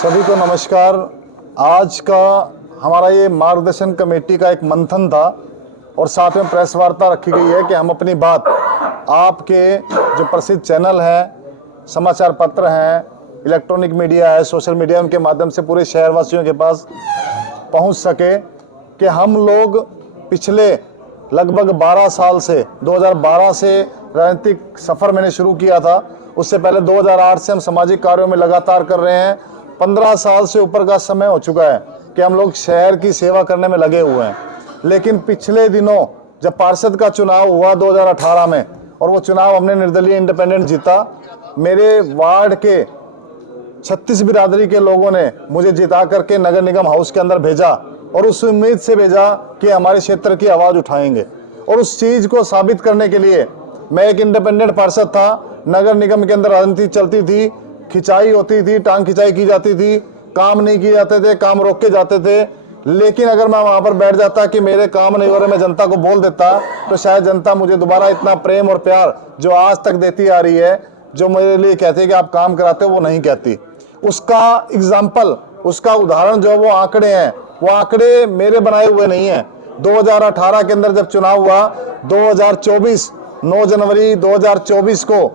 सभी को नमस्कार। आज का हमारा ये मार्गदर्शन कमेटी का एक मंथन था और साथ में प्रेस वार्ता रखी गई है कि हम अपनी बात आपके जो प्रसिद्ध चैनल हैं, समाचार पत्र हैं, इलेक्ट्रॉनिक मीडिया है, सोशल मीडिया, उनके माध्यम से पूरे शहरवासियों के पास पहुंच सके कि हम लोग पिछले लगभग 12 साल से 2012 से राजनीतिक सफ़र मैंने शुरू किया था। उससे पहले 2008 से हम सामाजिक कार्यों में लगातार कर रहे हैं। 15 साल से ऊपर का समय हो चुका है कि हम लोग शहर की सेवा करने में लगे हुए हैं। लेकिन पिछले दिनों जब पार्षद का चुनाव हुआ 2018 में, और वो चुनाव हमने निर्दलीय इंडिपेंडेंट जीता, मेरे वार्ड के 36 बिरादरी के लोगों ने मुझे जिता करके नगर निगम हाउस के अंदर भेजा और उस उम्मीद से भेजा कि हमारे क्षेत्र की आवाज़ उठाएंगे। और उस चीज़ को साबित करने के लिए मैं एक इंडिपेंडेंट पार्षद था। नगर निगम के अंदर राजनीति चलती थी, खिंचाई होती थी, टांग खिंचाई की जाती थी, काम नहीं किए जाते थे, काम रोक के जाते थे। लेकिन अगर मैं वहाँ पर बैठ जाता कि मेरे काम नहीं हो रहे, मैं जनता को बोल देता, तो शायद जनता मुझे दोबारा इतना प्रेम और प्यार जो आज तक देती आ रही है, जो मेरे लिए कहती है कि आप काम कराते हो, वो नहीं कहती। उसका एग्जाम्पल, उसका उदाहरण जो वो आंकड़े हैं, वो आंकड़े मेरे बनाए हुए नहीं हैं। 2018 के अंदर जब चुनाव हुआ, 2024 9 जनवरी 2024 को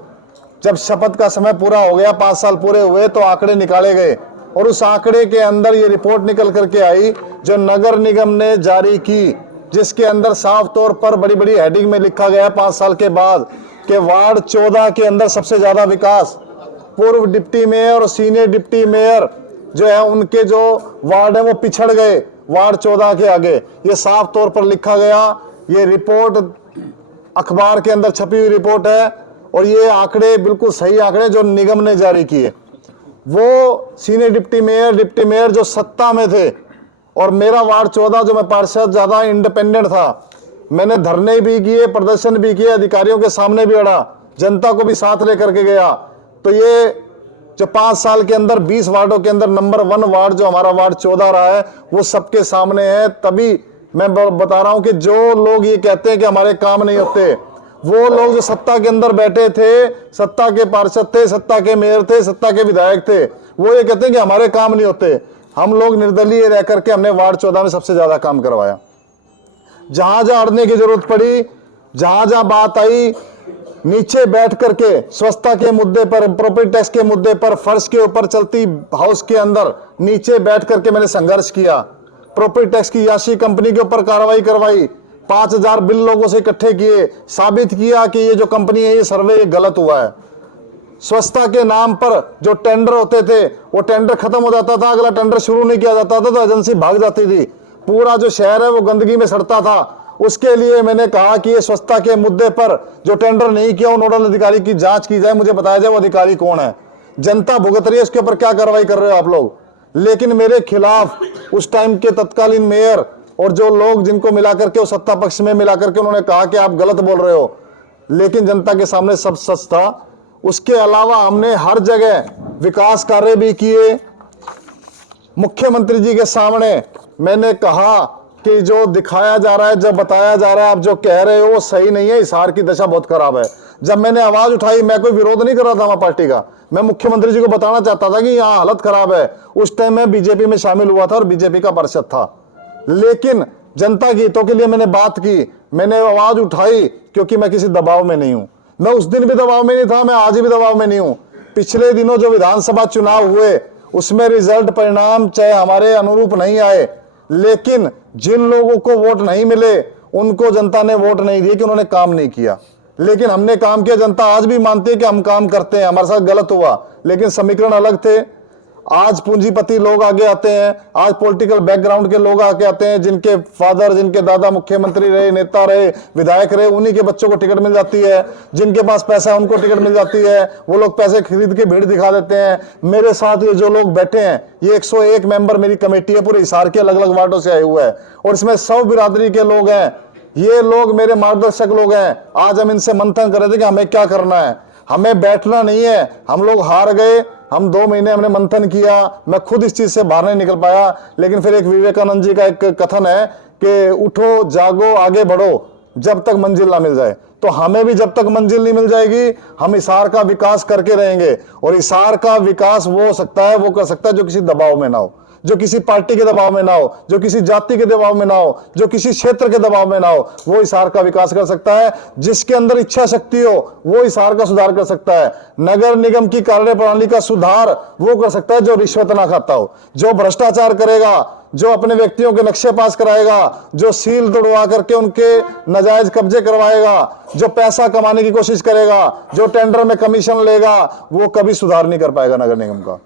जब शपथ का समय पूरा हो गया, 5 साल पूरे हुए, तो आंकड़े निकाले गए और उस आंकड़े के अंदर ये रिपोर्ट निकल करके आई जो नगर निगम ने जारी की, जिसके अंदर साफ तौर पर बड़ी बड़ी हेडिंग में लिखा गया 5 साल के बाद कि वार्ड 14 के अंदर सबसे ज्यादा विकास। पूर्व डिप्टी मेयर और सीनियर डिप्टी मेयर जो है, उनके जो वार्ड है वो पिछड़ गए वार्ड 14 के आगे। ये साफ तौर पर लिखा गया। ये रिपोर्ट अखबार के अंदर छपी हुई रिपोर्ट है और ये आंकड़े बिल्कुल सही आंकड़े जो निगम ने जारी किए। वो सीनियर डिप्टी मेयर जो सत्ता में थे, और मेरा वार्ड 14 जो मैं पार्षद ज्यादा इंडिपेंडेंट था, मैंने धरने भी किए, प्रदर्शन भी किए, अधिकारियों के सामने भी अड़ा, जनता को भी साथ लेकर के गया। तो ये जो 5 साल के अंदर 20 वार्डों के अंदर नंबर 1 वार्ड जो हमारा वार्ड 14 रहा है, वो सबके सामने है। तभी मैं बता रहा हूं कि जो लोग ये कहते हैं कि हमारे काम नहीं होते, वो लोग जो सत्ता के अंदर बैठे थे, सत्ता के पार्षद थे, सत्ता के मेयर थे, सत्ता के विधायक थे, वो ये कहते हैं कि हमारे काम नहीं होते। हम लोग निर्दलीय रह करके हमने वार्ड 14 में सबसे ज्यादा काम करवाया। जहां जहां अड़ने की जरूरत पड़ी, जहां जहां बात आई, नीचे बैठ करके स्वच्छता के मुद्दे पर, प्रॉपर्टी टैक्स के मुद्दे पर, फर्श के ऊपर चलती हाउस के अंदर नीचे बैठ करके मैंने संघर्ष किया। प्रॉपर्टी टैक्स की याशी कंपनी के ऊपर कार्रवाई करवाई, 5000 बिल लोगों से इकट्ठे किए, साबित किया कि ये जो कंपनी है, ये सर्वे गलत हुआ है। स्वच्छता के नाम पर जो टेंडर होते थे, वो टेंडर खत्म हो जाता था, अगला टेंडर शुरू नहीं किया जाता था, तो एजेंसी भाग जाती थी। पूरा जो शहर है वो गंदगी में सड़ता था। उसके लिए मैंने कहा कि ये स्वच्छता के मुद्दे पर जो टेंडर नहीं किया, उन नोडल अधिकारी की जांच की जाए, मुझे बताया जाए वो अधिकारी कौन है। जनता भुगत रही है, उसके ऊपर क्या कार्रवाई कर रहे हो आप लोग। लेकिन मेरे खिलाफ उस टाइम के तत्कालीन मेयर और जो लोग जिनको मिला करके वो सत्ता पक्ष में मिला करके उन्होंने कहा कि आप गलत बोल रहे हो, लेकिन जनता के सामने सब सच था। उसके अलावा हमने हर जगह विकास कार्य भी किए। मुख्यमंत्री जी के सामने मैंने कहा कि जो दिखाया जा रहा है, जो बताया जा रहा है, आप जो कह रहे हो वो सही नहीं है, हिसार की दशा बहुत खराब है। जब मैंने आवाज उठाई, मैं कोई विरोध नहीं कर रहा था हमारी पार्टी का, मैं मुख्यमंत्री जी को बताना चाहता था कि यहाँ हालत खराब है। उस टाइम मैं बीजेपी में शामिल हुआ था और बीजेपी का पार्षद था, लेकिन जनता के हितों के लिए मैंने बात की, मैंने आवाज उठाई, क्योंकि मैं किसी दबाव में नहीं हूं। मैं उस दिन भी दबाव में नहीं था, मैं आज भी दबाव में नहीं हूं। पिछले दिनों जो विधानसभा चुनाव हुए, उसमें रिजल्ट परिणाम चाहे हमारे अनुरूप नहीं आए, लेकिन जिन लोगों को वोट नहीं मिले, उनको जनता ने वोट नहीं दिए कि उन्होंने काम नहीं किया। लेकिन हमने काम किया। जनता आज भी मानती है कि हम काम करते हैं, हमारे साथ गलत हुआ, लेकिन समीकरण अलग थे। आज पूंजीपति लोग आगे आते हैं, आज पॉलिटिकल बैकग्राउंड के लोग आगे आते हैं, जिनके फादर, जिनके दादा मुख्यमंत्री रहे, नेता रहे, विधायक रहे, उन्हीं के बच्चों को टिकट मिल जाती है। जिनके पास पैसा है उनको टिकट मिल जाती है, वो लोग पैसे खरीद के भीड़ दिखा देते हैं। मेरे साथ ये जो लोग बैठे हैं, ये 101 मेंबर मेरी कमेटी है, पूरे हिसार के अलग अलग वार्डों से आए हुए हैं, और इसमें 100 बिरादरी के लोग हैं। ये लोग मेरे मार्गदर्शक लोग हैं। आज हम इनसे मंथन कर रहे थे कि हमें क्या करना है। हमें बैठना नहीं है। हम लोग हार गए, हम 2 महीने हमने मंथन किया, मैं खुद इस चीज से बाहर नहीं निकल पाया। लेकिन फिर एक विवेकानंद जी का एक कथन है कि उठो, जागो, आगे बढ़ो, जब तक मंजिल ना मिल जाए। तो हमें भी जब तक मंजिल नहीं मिल जाएगी हम हिसार का विकास करके रहेंगे। और हिसार का विकास वो हो सकता है, वो कर सकता है जो किसी दबाव में ना हो, जो किसी पार्टी के दबाव में ना हो, जो किसी जाति के दबाव में ना हो, जो किसी क्षेत्र के दबाव में ना हो। वो हिसार का विकास कर सकता है। जिसके अंदर इच्छा शक्ति हो वो हिसार का सुधार कर सकता है। नगर निगम की कार्य प्रणाली का सुधार वो कर सकता है जो रिश्वत ना खाता हो, जो भ्रष्टाचार करेगा, जो अपने व्यक्तियों के नक्शे पास कराएगा, जो सील तोड़वा करके उनके नाजायज कब्जे करवाएगा, जो पैसा कमाने की कोशिश करेगा, जो टेंडर में कमीशन लेगा, वो कभी सुधार नहीं कर पाएगा नगर निगम का।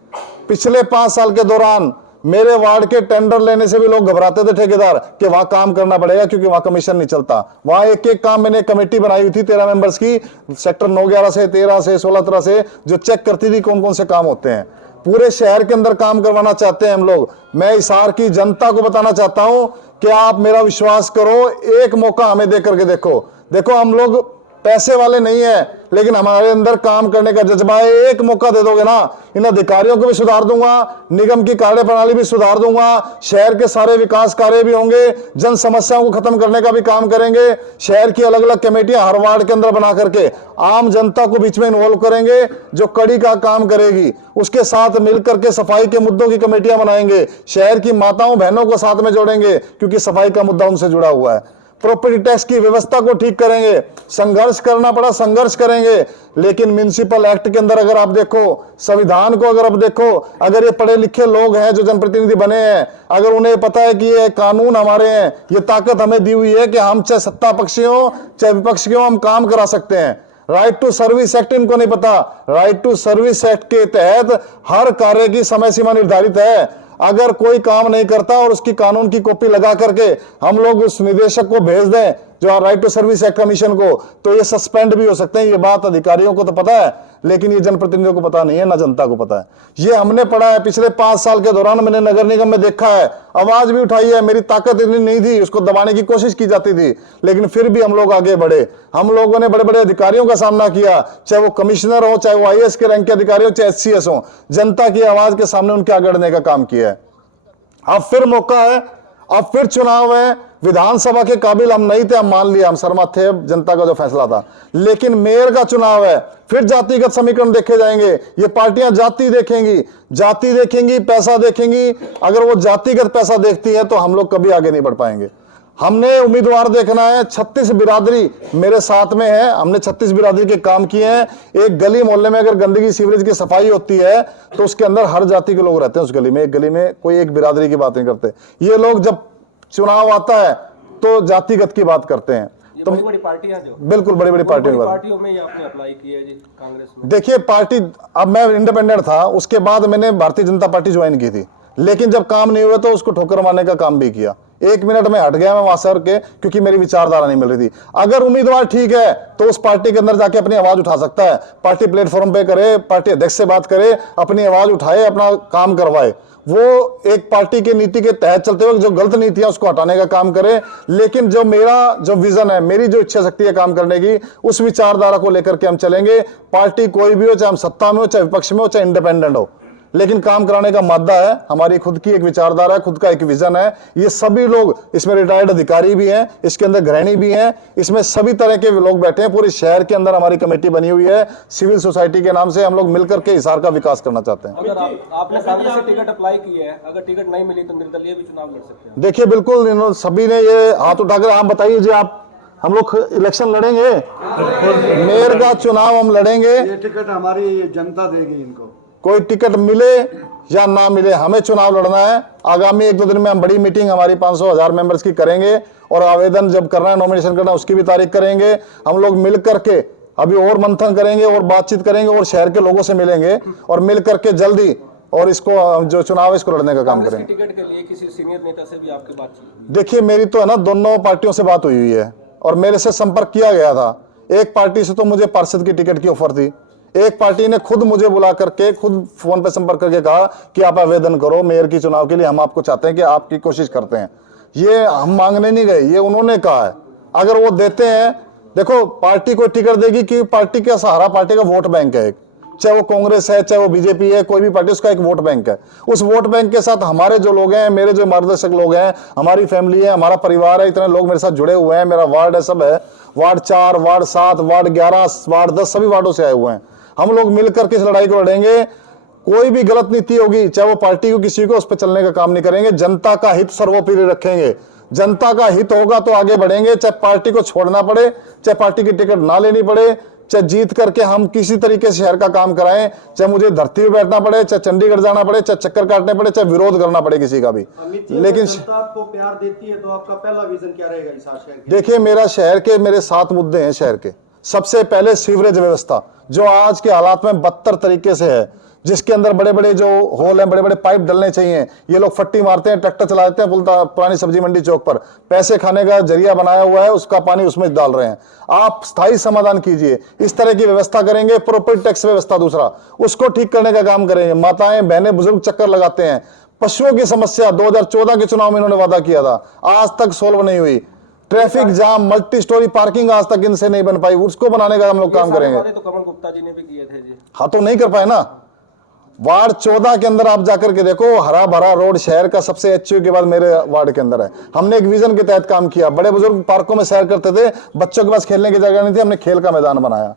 पिछले 5 साल के दौरान मेरे वार्ड के टेंडर लेने से भी लोग घबराते थे ठेकेदार कि वहां काम करना पड़ेगा क्योंकि वहां कमीशन नहीं चलता। वहां एक एक काम मैंने कमेटी बनाई हुई थी 13 मेंबर्स की, सेक्टर 9, 11 से, 13 से, 16, 17 से, जो चेक करती थी कौन कौन से काम होते हैं। पूरे शहर के अंदर काम करवाना चाहते हैं हम लोग। मैं हिसार की जनता को बताना चाहता हूं कि आप मेरा विश्वास करो, एक मौका हमें दे करके देखो हम लोग पैसे वाले नहीं है, लेकिन हमारे अंदर काम करने का जज्बा है। एक मौका दे दोगे ना, इन अधिकारियों को भी सुधार दूंगा, निगम की कार्य प्रणाली भी सुधार दूंगा, शहर के सारे विकास कार्य भी होंगे, जन समस्याओं को खत्म करने का भी काम करेंगे। शहर की अलग अलग कमेटियां हर वार्ड के अंदर बना करके आम जनता को बीच में इन्वॉल्व करेंगे, जो कड़ी का काम करेगी। उसके साथ मिलकर के सफाई के मुद्दों की कमेटियां बनाएंगे, शहर की माताओं बहनों को साथ में जोड़ेंगे क्योंकि सफाई का मुद्दा उनसे जुड़ा हुआ है। प्रॉपर्टी टैक्स की व्यवस्था को ठीक करेंगे, संघर्ष करना पड़ा संघर्ष करेंगे, लेकिन म्युनिसिपल एक्ट के अंदर अगर आप देखो, संविधान को अगर आप देखो, अगर ये पढ़े लिखे लोग हैं जो जनप्रतिनिधि बने हैं, अगर उन्हें पता है कि ये कानून हमारे हैं, ये ताकत हमें दी हुई है कि हम चाहे सत्ता पक्षी हो चाहे विपक्ष के हो, हम काम करा सकते हैं। राइट टू सर्विस एक्ट इनको नहीं पता। राइट टू सर्विस एक्ट के तहत हर कार्य की समय सीमा निर्धारित है। अगर कोई काम नहीं करता और उसकी कानून की कॉपी लगा करके हम लोग उस निदेशक को भेज दें, जो right to service act commission को, तो ये सस्पेंड भी हो सकते हैं। ये बात अधिकारियों को तो पता है, लेकिन ये जनप्रतिनिधियों को पता नहीं है, ना जनता को पता है। ये हमने पढ़ा है पिछले 5 साल के दौरान, मैंने नगर निगम में देखा है, आवाज भी उठाई है। मेरी ताकत इतनी नहीं थी, उसको दबाने की कोशिश की जाती थी, लेकिन फिर भी हम लोग आगे बढ़े। हम लोगों ने बड़े बड़े अधिकारियों का सामना किया, चाहे वो कमिश्नर हो, चाहे वो IAS के रैंक के अधिकारी हो, चाहे SCS हो, जनता की आवाज के सामने उनके आगे बढ़ने का काम किया है। अब फिर मौका है, अब फिर चुनाव है। विधानसभा के काबिल हम नहीं थे, हम मान लिया, हम शर्मा थे जनता का जो फैसला था, लेकिन मेयर का चुनाव है। फिर जातिगत समीकरण देखे जाएंगे। ये पार्टियां जाति देखेंगी, पैसा देखेंगी। अगर वो जातिगत पैसा देखती है तो हम लोग कभी आगे नहीं बढ़ पाएंगे। हमने उम्मीदवार देखना है। 36 बिरादरी मेरे साथ में है, हमने 36 बिरादरी के काम किए हैं। एक गली मोहल्ले में अगर गंदगी सीवरेज की सफाई होती है तो उसके अंदर हर जाति के लोग रहते हैं। उस गली में, एक गली में कोई एक बिरादरी की बात नहीं करते। ये लोग जब चुनाव आता है तो जातिगत की बात करते हैं। तो बड़ी पार्टियां, जो बिल्कुल बड़ी पार्टियों में ये आपने अप्लाई किया है जी कांग्रेस में। देखिए पार्टी, अब मैं इंडिपेंडेंट था, उसके बाद मैंने भारतीय जनता पार्टी ज्वाइन की थी, लेकिन जब काम नहीं हुआ तो उसको ठोकर मारने का काम भी किया। 1 मिनट में हट गया मैं वहां सर के, क्योंकि मेरी विचारधारा नहीं मिल रही थी। अगर उम्मीदवार ठीक है तो उस पार्टी के अंदर जाके अपनी आवाज उठा सकता है, पार्टी प्लेटफॉर्म पे करे, पार्टी अध्यक्ष से बात करे, अपनी आवाज उठाए, अपना काम करवाए। वो एक पार्टी की नीति के तहत चलते हुए जो गलत नीतियां उसको हटाने का काम करे। लेकिन जो मेरा जो विजन है, मेरी जो इच्छा शक्ति है काम करने की, उस विचारधारा को लेकर के हम चलेंगे। पार्टी कोई भी हो, चाहे हम सत्ता में हो, चाहे विपक्ष में हो, चाहे इंडिपेंडेंट हो, लेकिन काम कराने का मादा है। हमारी खुद की एक विचारधारा है, खुद का एक विजन है। ये सभी लोग, इसमें रिटायर्ड अधिकारी भी हैं, इसके अंदर गृहिणी भी हैं, इसमें सभी तरह के लोग बैठे हैं। पूरे शहर के अंदर हमारी कमेटी बनी हुई है, सिविल सोसाइटी के नाम से। हम लोग मिलकर के हिसार का विकास करना चाहते हैं। अगर आपने कांग्रेस से टिकट अप्लाई की है, अगर टिकट नहीं मिली तो निर्दलीय भी चुनाव लड़ सकते हैं। देखिए बिल्कुल, सभी ने ये हाथ उठाकर, आप बताइए जी, आप, हम लोग इलेक्शन लड़ेंगे, मेयर का चुनाव हम लड़ेंगे। ये टिकट हमारी जनता देगी इनको, कोई टिकट मिले या ना मिले, हमें चुनाव लड़ना है। आगामी 1-2 दिन में हम बड़ी मीटिंग हमारी 500-1000 मेंबर्स की करेंगे, और आवेदन जब करना है, नॉमिनेशन करना है, उसकी भी तारीख करेंगे। हम लोग मिल करके अभी और मंथन करेंगे और बातचीत करेंगे और शहर के लोगों से मिलेंगे और मिल करके जल्दी और इसको जो चुनाव है इसको लड़ने का काम करेंगे। टिकट के लिए किसी सीनियर नेता से भी आपकी बातचीत? देखिए मेरी तो है ना, दोनों पार्टियों से बात हुई है और मेरे से संपर्क किया गया था। एक पार्टी से तो मुझे पार्षद की टिकट की ऑफर थी, एक पार्टी ने खुद मुझे बुला करके, खुद फोन पे संपर्क करके कहा कि आप आवेदन करो मेयर की चुनाव के लिए, हम आपको चाहते हैं कि आपकी कोशिश करते हैं। ये हम मांगने नहीं गए, ये उन्होंने कहा है। अगर वो देते हैं, देखो पार्टी को टिकट देगी कि पार्टी का सहारा, पार्टी का वोट बैंक है एक, चाहे वो कांग्रेस है, चाहे वो बीजेपी है, कोई भी पार्टी, उसका एक वोट बैंक है। उस वोट बैंक के साथ हमारे जो लोग हैं, मेरे जो मार्गदर्शक लोग हैं, हमारी फैमिली है, हमारा परिवार है, इतने लोग मेरे साथ जुड़े हुए हैं, मेरा वार्ड है, सब है, वार्ड 4, वार्ड 7, वार्ड 11, वार्ड 10, सभी वार्डों से आए हुए हैं। हम लोग मिलकर के इस लड़ाई को लड़ेंगे। कोई भी गलत नीति होगी, चाहे वो पार्टी को किसी को, उस पर चलने का काम नहीं करेंगे। जनता का हित सर्वोपरि रखेंगे। जनता का हित होगा तो आगे बढ़ेंगे, चाहे पार्टी को छोड़ना पड़े, चाहे पार्टी की टिकट ना लेनी पड़े, चाहे जीत करके हम किसी तरीके से शहर का काम कराएं, चाहे मुझे धरती पे बैठना पड़े, चाहे चंडीगढ़ जाना पड़े, चाहे चक्कर काटने पड़े, चाहे विरोध करना पड़े किसी का भी। लेकिन जनता आपको प्यार देती है तो आपका पहला विजन क्या रहेगा इस शहर के? देखिए, मेरा शहर के मेरे 7 मुद्दे हैं शहर के। सबसे पहले सीवरेज व्यवस्था, जो आज के हालात में बदतर तरीके से है, जिसके अंदर बड़े बड़े जो होल हैं, बड़े बड़े पाइप डलने चाहिए। ये लोग फट्टी मारते हैं, ट्रैक्टर चलाते हैं पुरानी सब्जी मंडी चौक पर, पैसे खाने का जरिया बनाया हुआ है, उसका पानी उसमें डाल रहे हैं। आप स्थायी समाधान कीजिए, इस तरह की व्यवस्था करेंगे। प्रॉपर्टी टैक्स व्यवस्था दूसरा, उसको ठीक करने का काम करेंगे। माताएं बहनें बुजुर्ग चक्कर लगाते हैं। पशुओं की समस्या 2014 के चुनाव में इन्होंने वादा किया था, आज तक सोल्व नहीं हुई। Traffic jam, multi storey parking आज तक इनसे नहीं बन पाई, उसको बनाने का हम लोग काम करेंगे। तो कमल गुप्ता जी ने भी किए थे जी। हाँ, तो नहीं कर पाए ना। वार्ड 14 के अंदर आप जाकर के देखो, हरा भरा रोड शहर का सबसे अच्छे के बाद मेरे वार्ड के अंदर है। हमने एक विजन के तहत काम किया। बड़े बुजुर्ग पार्कों में सैर करते थे, बच्चों के पास खेलने की जगह नहीं थी, हमने खेल का मैदान बनाया।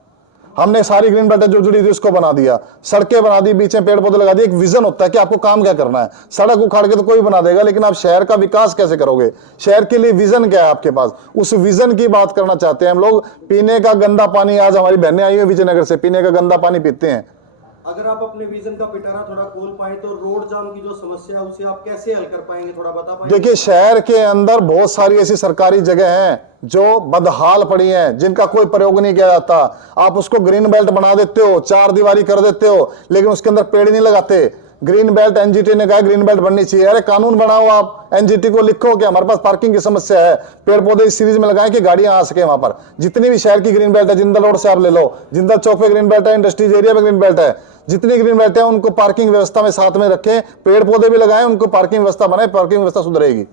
हमने सारी ग्रीन बेल्ट जो जुड़ी थी उसको बना दिया, सड़कें बना दी, बीच में पेड़ पौधे लगा दिए। एक विजन होता है कि आपको काम क्या करना है। सड़क उखाड़ के तो कोई बना देगा, लेकिन आप शहर का विकास कैसे करोगे? शहर के लिए विजन क्या है आपके पास? उस विजन की बात करना चाहते हैं हम लोग। पीने का गंदा पानी, आज हमारी बहनें आई हुई विजयनगर से, पीने का गंदा पानी पीते हैं। अगर आप अपने विजन का पिटारा थोड़ा खोल पाए तो रोड जाम की जो समस्या है उसे आप कैसे हल कर पाएंगे, थोड़ा बता पाएंगे? देखिए, शहर के अंदर बहुत सारी ऐसी सरकारी जगह हैं जो बदहाल पड़ी हैं, जिनका कोई प्रयोग नहीं किया जाता। आप उसको ग्रीन बेल्ट बना देते हो, 4 दीवारी कर देते हो, लेकिन उसके अंदर पेड़ नहीं लगाते। ग्रीन बेल्ट एनजीटी ने कहा ग्रीन बेल्ट बननी चाहिए। अरे कानून बनाओ, आप एनजीटी को लिखो कि हमारे पास पार्किंग की समस्या है, पेड़ पौधे इस सीरीज में लगाएं कि गाड़ियां आ सके वहां पर। जितनी भी शहर की ग्रीन बेल्ट है, जिंदल रोड से आप ले लो, जिंदल चौक पे ग्रीन बेल्ट है, इंडस्ट्रीज एरिया में ग्रीन बेल्ट है, जितनी ग्रीन बेल्ट है उनको पार्किंग व्यवस्था में साथ में रखें, पेड़ पौधे भी लगाएं, उनको पार्किंग व्यवस्था बनाए, पार्किंग व्यवस्था सुधरेगी।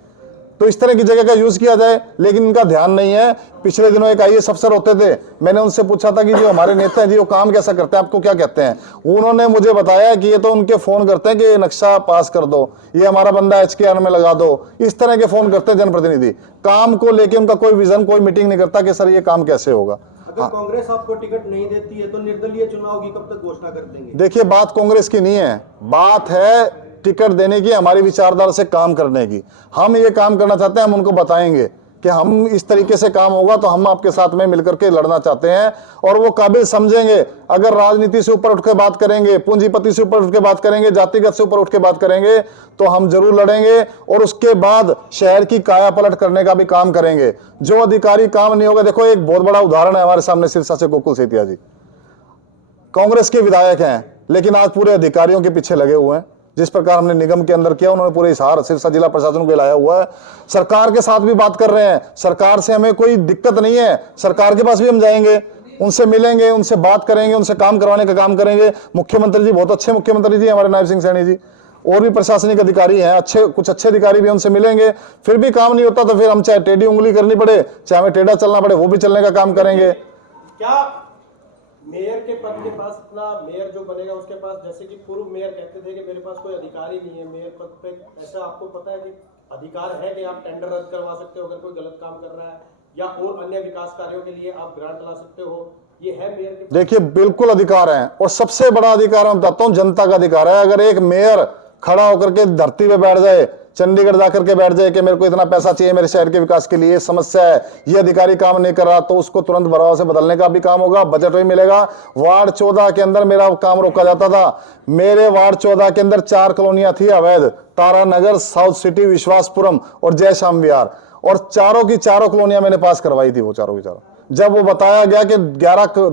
तो इस तरह की जगह का यूज किया जाए, लेकिन इनका ध्यान नहीं है। पिछले दिनों एक आईएएस अफसर होते थे, मैंने उनसे पूछा था कि जो हमारे नेता हैं जी वो काम कैसा करते हैं, आपको क्या कहते हैं? उन्होंने मुझे बताया कि ये तो उनके फोन करते हैं कि ये नक्शा पास कर दो, ये हमारा बंदा HKR में लगा दो। इस तरह के फोन करते हैं जनप्रतिनिधि। काम को लेके उनका कोई विजन, कोई मीटिंग नहीं करता कि सर ये काम कैसे होगा। अगर कांग्रेस आपको टिकट नहीं देती है तो निर्दलीय चुनाव की कब तक घोषणा कर देंगे? देखिए, बात कांग्रेस की नहीं है, बात है टिकट देने की, हमारी विचारधारा से काम करने की। हम ये काम करना चाहते हैं, हम उनको बताएंगे कि हम इस तरीके से काम होगा तो हम आपके साथ में मिलकर के लड़ना चाहते हैं, और वो काबिल समझेंगे। अगर राजनीति से ऊपर उठ के बात करेंगे, पूंजीपति से ऊपर उठ के बात करेंगे, जातिगत से ऊपर उठ के बात करेंगे, तो हम जरूर लड़ेंगे और उसके बाद शहर की काया पलट करने का भी काम करेंगे। जो अधिकारी काम नहीं होगा, देखो एक बहुत बड़ा उदाहरण है हमारे सामने, सिरसा से गोकुल सेतिया जी कांग्रेस के विधायक हैं, लेकिन आज पूरे अधिकारियों के पीछे लगे हुए हैं। जिस प्रकार हमने निगम के अंदर किया, उन्होंने पूरे हिसार सिरसा जिला प्रशासन को लाया हुआ है। सरकार के साथ भी बात कर रहे हैं, सरकार से हमें कोई दिक्कत नहीं है, सरकार के पास भी हम जाएंगे, उनसे मिलेंगे, उनसे बात करेंगे, उनसे काम करवाने का काम करेंगे। मुख्यमंत्री जी बहुत अच्छे मुख्यमंत्री जी हमारे नायब सिंह सैनी जी, और भी प्रशासनिक अधिकारी हैं अच्छे, कुछ अच्छे अधिकारी भी, उनसे मिलेंगे। फिर भी काम नहीं होता तो फिर हम चाहे टेढ़ी उंगली करनी पड़े, चाहे हमें टेढ़ा चलना पड़े, वो भी चलने का काम करेंगे। क्या मेयर के पद के पास इतना, मेयर जो बनेगा उसके पास, जैसे कि पूर्व मेयर कहते थे कि मेरे पास कोई अधिकार ही नहीं है मेयर पद पे, ऐसा आपको पता है कि अधिकार है कि आप टेंडर रद्द करवा सकते हो अगर कोई गलत काम कर रहा है, या और अन्य विकास कार्यों के लिए आप ग्रांट ला सकते हो? ये है मेयर के? देखिए, बिल्कुल अधिकार है, और सबसे बड़ा अधिकार मैं बताता हूं, जनता का अधिकार है। अगर एक मेयर खड़ा होकर के धरती पे बैठ जाए, चंडीगढ़ जाकर के बैठ जाए कि मेरे को इतना पैसा चाहिए मेरे शहर के विकास के लिए, समस्या है, ये अधिकारी काम नहीं कर रहा, तो उसको तुरंत बराबर से बदलने का भी काम होगा, बजट भी मिलेगा। वार्ड 14 के अंदर मेरा काम रोका जाता था। मेरे वार्ड 14 के अंदर 4 कॉलोनियां थी अवैध, तारानगर, साउथ सिटी, विश्वासपुरम और जय श्याम विहार, और चारों की चारों कॉलोनियां मैंने पास करवाई थी, वो चारों की चारों। जब वो बताया गया कि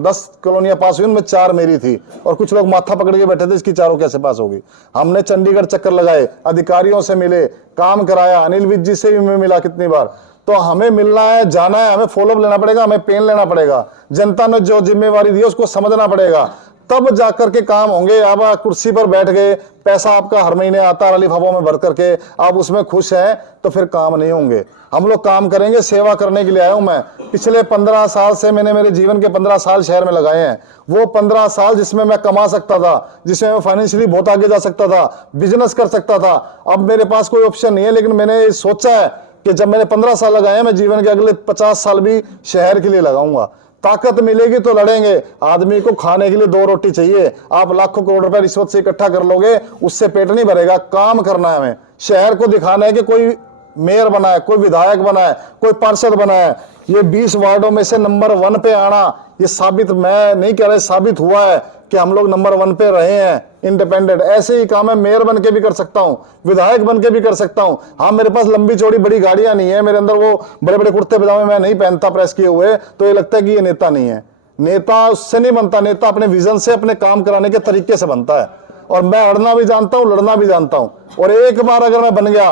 10 कॉलोनियां पास हुई, उनमें 4 मेरी थी, और कुछ लोग माथा पकड़ के बैठे थे इसकी चारों कैसे पास होगी। हमने चंडीगढ़ चक्कर लगाए, अधिकारियों से मिले, काम कराया, अनिल विज जी से भी मैं मिला कितनी बार। तो हमें मिलना है, जाना है, हमें फॉलोअप लेना पड़ेगा, हमें पेन लेना पड़ेगा। जनता ने जो जिम्मेवारी दी है उसको समझना पड़ेगा। तब जाकर के काम होंगे। अब आप कुर्सी पर बैठ गए, पैसा आपका हर महीने आता है लिफाफों में भर करके, आप उसमें खुश हैं, तो फिर काम नहीं होंगे। हम लोग काम करेंगे, सेवा करने के लिए आया हूं मैं। पिछले 15 साल से मैंने मेरे जीवन के 15 साल शहर में लगाए हैं। वो 15 साल जिसमें मैं कमा सकता था, जिसमें मैं फाइनेंशियली बहुत आगे जा सकता था, बिजनेस कर सकता था। अब मेरे पास कोई ऑप्शन नहीं है, लेकिन मैंने सोचा है कि जब मैंने 15 साल लगाए हैं, मैं जीवन के अगले 50 साल भी शहर के लिए लगाऊंगा। ताकत मिलेगी तो लड़ेंगे। आदमी को खाने के लिए 2 रोटी चाहिए। आप लाखों करोड़ रुपए रिश्वत से इकट्ठा कर लोगे, उससे पेट नहीं भरेगा। काम करना है हमें, शहर को दिखाना है कि कोई मेयर बना है, कोई विधायक बना है, कोई पार्षद बना है। ये 20 वार्डों में से नंबर 1 पे आना, ये साबित, मैं नहीं कह रहा, साबित हुआ है कि हम लोग नंबर 1 पे रहे हैं इंडिपेंडेंट। ऐसे ही काम है, मेयर बन के भी कर सकता हूं, विधायक बन के भी कर सकता हूं। हाँ, मेरे पास लंबी चौड़ी बड़ी गाड़ियां नहीं है, मेरे अंदर वो बड़े बड़े कुर्ते पजामे मैं नहीं पहनता प्रेस किए हुए, तो ये लगता है कि ये नेता नहीं है। नेता उससे नहीं बनता, नेता अपने विजन से, अपने काम कराने के तरीके से बनता है। और मैं अड़ना भी जानता हूं, लड़ना भी जानता हूं। और एक बार अगर मैं बन गया,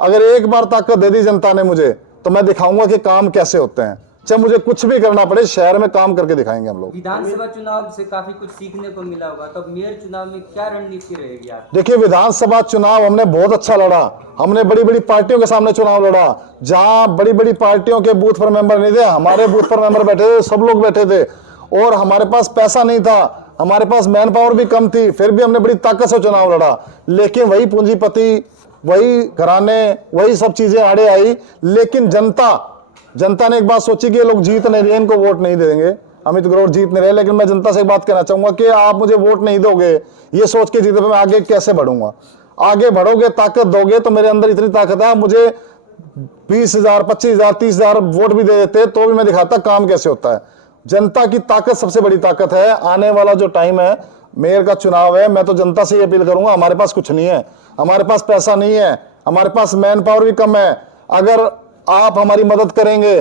अगर एक बार ताकत दे दी जनता ने मुझे, तो मैं दिखाऊंगा कि काम कैसे होते हैं। चाहे मुझे कुछ भी करना पड़े, शहर में काम करके दिखाएंगे हम लोग। विधानसभा चुनाव से काफी कुछ सीखने को मिला होगा, तो मेयर चुनाव में क्या रणनीति रहेगी आप? देखिए, विधानसभा चुनाव हमने बहुत अच्छा लड़ा। हमने बड़ी बड़ी पार्टियों के सामने चुनाव लड़ा। जहां बड़ी बड़ी पार्टियों के बूथ पर मेंबर नहीं थे, हमारे बूथ पर मेंबर बैठे थे, सब लोग बैठे थे। और हमारे पास पैसा नहीं था, हमारे पास मैन पावर भी कम थी, फिर भी हमने बड़ी ताकत से चुनाव लड़ा। लेकिन वही पूंजीपति, वही घराने, वही सब चीजें आड़े आई। लेकिन जनता ने एक बात सोची कि ये लोग जीत नहीं रहे, इनको वोट नहीं देंगे, अमित ग्रोवर जीत नहीं रहे। लेकिन मैं जनता से एक बात कहना चाहूंगा कि आप मुझे वोट नहीं दोगे, ये सोच के जीते, मैं आगे कैसे बढ़ूंगा? आगे बढ़ोगे, ताकत दोगे, तो मेरे अंदर इतनी ताकत है, मुझे 20,000, 25,000, 30,000 वोट भी दे देते तो भी मैं दिखाता काम कैसे होता है। जनता की ताकत सबसे बड़ी ताकत है। आने वाला जो टाइम है, मेयर का चुनाव है, मैं तो जनता से ये अपील करूंगा, हमारे पास कुछ नहीं है, हमारे पास पैसा नहीं है, हमारे पास मैन पावर भी कम है। अगर आप हमारी मदद करेंगे,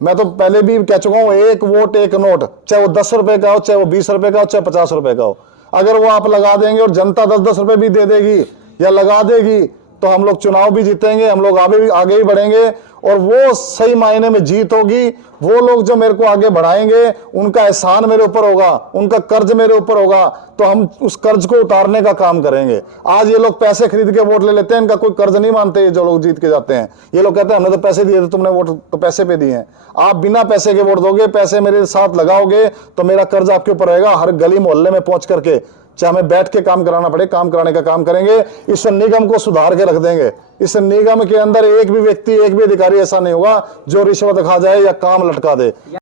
मैं तो पहले भी कह चुका हूं, 1 वोट 1 नोट, चाहे वो 10 रुपए का हो, चाहे वो 20 रुपए का हो, चाहे 50 रुपए का हो, अगर वो आप लगा देंगे और जनता 10-10 रुपए भी दे देगी या लगा देगी, तो हम लोग चुनाव भी जीतेंगे, हम लोग आगे भी बढ़ेंगे। और वो सही मायने में जीत होगी। वो लोग जो मेरे को आगे बढ़ाएंगे, उनका एहसान मेरे ऊपर होगा, उनका कर्ज मेरे ऊपर होगा, तो हम उस कर्ज को उतारने का काम करेंगे। आज ये लोग पैसे खरीद के वोट ले लेते हैं, इनका कोई कर्ज नहीं मानते जो लोग जीत के जाते हैं। ये लोग कहते हैं हमने तो पैसे दिए थे, तुमने वोट तो पैसे पे दिए हैं। आप बिना पैसे के वोट दोगे, पैसे मेरे साथ लगाओगे, तो मेरा कर्ज आपके ऊपर रहेगा। हर गली मोहल्ले में पहुंच करके, चाहे हमें बैठ के काम कराना पड़े, काम कराने का काम करेंगे। इस निगम को सुधार के रख देंगे। इस निगम के अंदर एक भी व्यक्ति, एक भी अधिकारी ऐसा नहीं होगा जो रिश्वत खा जाए या काम लटका दे।